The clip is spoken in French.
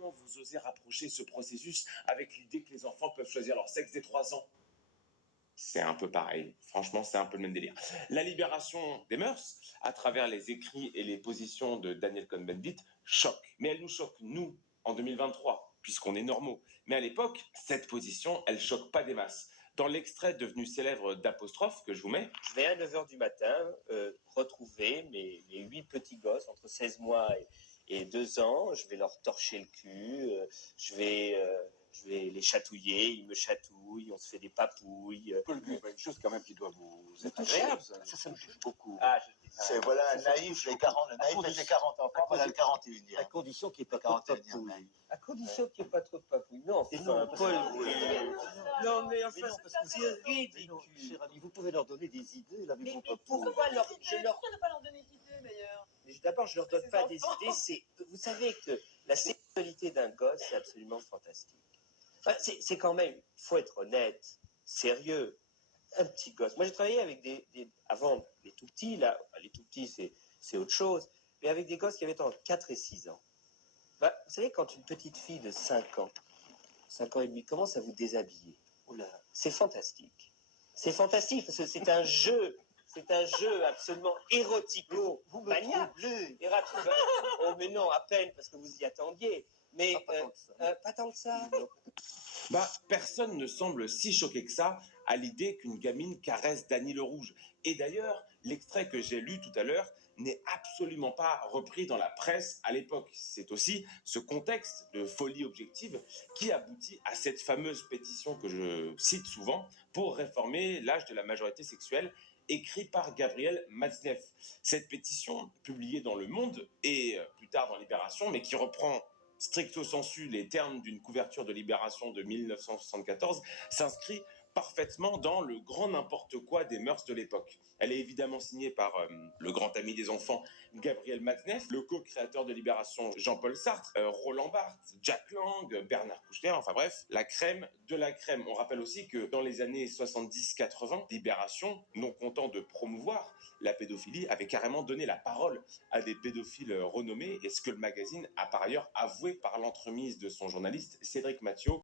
comment vous osez rapprocher ce processus avec l'idée que les enfants peuvent choisir leur sexe dès 3 ans? C'est un peu pareil. Franchement, c'est un peu le même délire. La libération des mœurs, à travers les écrits et les positions de Daniel Cohn-Bendit, choque. Mais elle nous choque, nous, en 2023, puisqu'on est normaux. Mais à l'époque, cette position, elle choque pas des masses. Dans l'extrait devenu célèbre d'Apostrophe que je vous mets, Je vais à 9 h du matin retrouver mes 8 petits gosses entre 16 mois et 2 ans. Je vais leur torcher le cul, je vais les chatouiller, ils me chatouillent, on se fait des papouilles. Paul Gu, une chose quand même qui doit vous être toucher. agréable, ça me touche beaucoup. Ah, C'est voilà, naïf, les 40, le naïf avec les 40 enfants, voilà le 41e. à condition qu'il n'y ait pas trop de 41e papouilles. naïf. À condition qu'il n'y ait pas trop de papouilles. Non, Et non, Paul, oui. non, mais enfin, Mais non, parce que c'est mais ridicule. non, cher ami, vous pouvez leur donner des idées, là, Mais pas pourquoi leur, Pourquoi ne pas leur donner d'idées d'ailleurs? D'abord, je leur donne Ces pas des enfants. idées. Vous savez que la sexualité d'un gosse, c'est absolument fantastique. Enfin, c'est quand même, il faut être honnête, sérieux. Un petit gosse. Moi, j'ai travaillé avec avant, les tout petits, là, les tout petits, c'est autre chose, mais avec des gosses qui avaient entre 4 et 6 ans. Bah, vous savez, quand une petite fille de 5 ans et demi, commence à vous déshabiller, c'est fantastique. C'est fantastique, parce que c'est un jeu. C'est un jeu absolument érotico, vous me maniaque. troublez. Oh, mais non, à peine, parce que vous y attendiez. Mais pas tant que ça. Personne ne semble si choqué que ça à l'idée qu'une gamine caresse Dany le Rouge. Et d'ailleurs, l'extrait que j'ai lu tout à l'heure n'est absolument pas repris dans la presse à l'époque. C'est aussi ce contexte de folie objective qui aboutit à cette fameuse pétition que je cite souvent pour réformer l'âge de la majorité sexuelle, écrite par Gabriel Matzneff. Cette pétition, publiée dans Le Monde et plus tard dans Libération, mais qui reprend stricto sensu les termes d'une couverture de Libération de 1974, s'inscrit parfaitement dans le grand n'importe quoi des mœurs de l'époque. Elle est évidemment signée par le grand ami des enfants, Gabriel Matzneff, le co-créateur de Libération, Jean-Paul Sartre, Roland Barthes, Jack Lang, Bernard Kouchner, enfin bref, la crème de la crème. On rappelle aussi que dans les années 70-80, Libération, non content de promouvoir la pédophilie, avait carrément donné la parole à des pédophiles renommés, et ce que le magazine a par ailleurs avoué par l'entremise de son journaliste Cédric Mathiot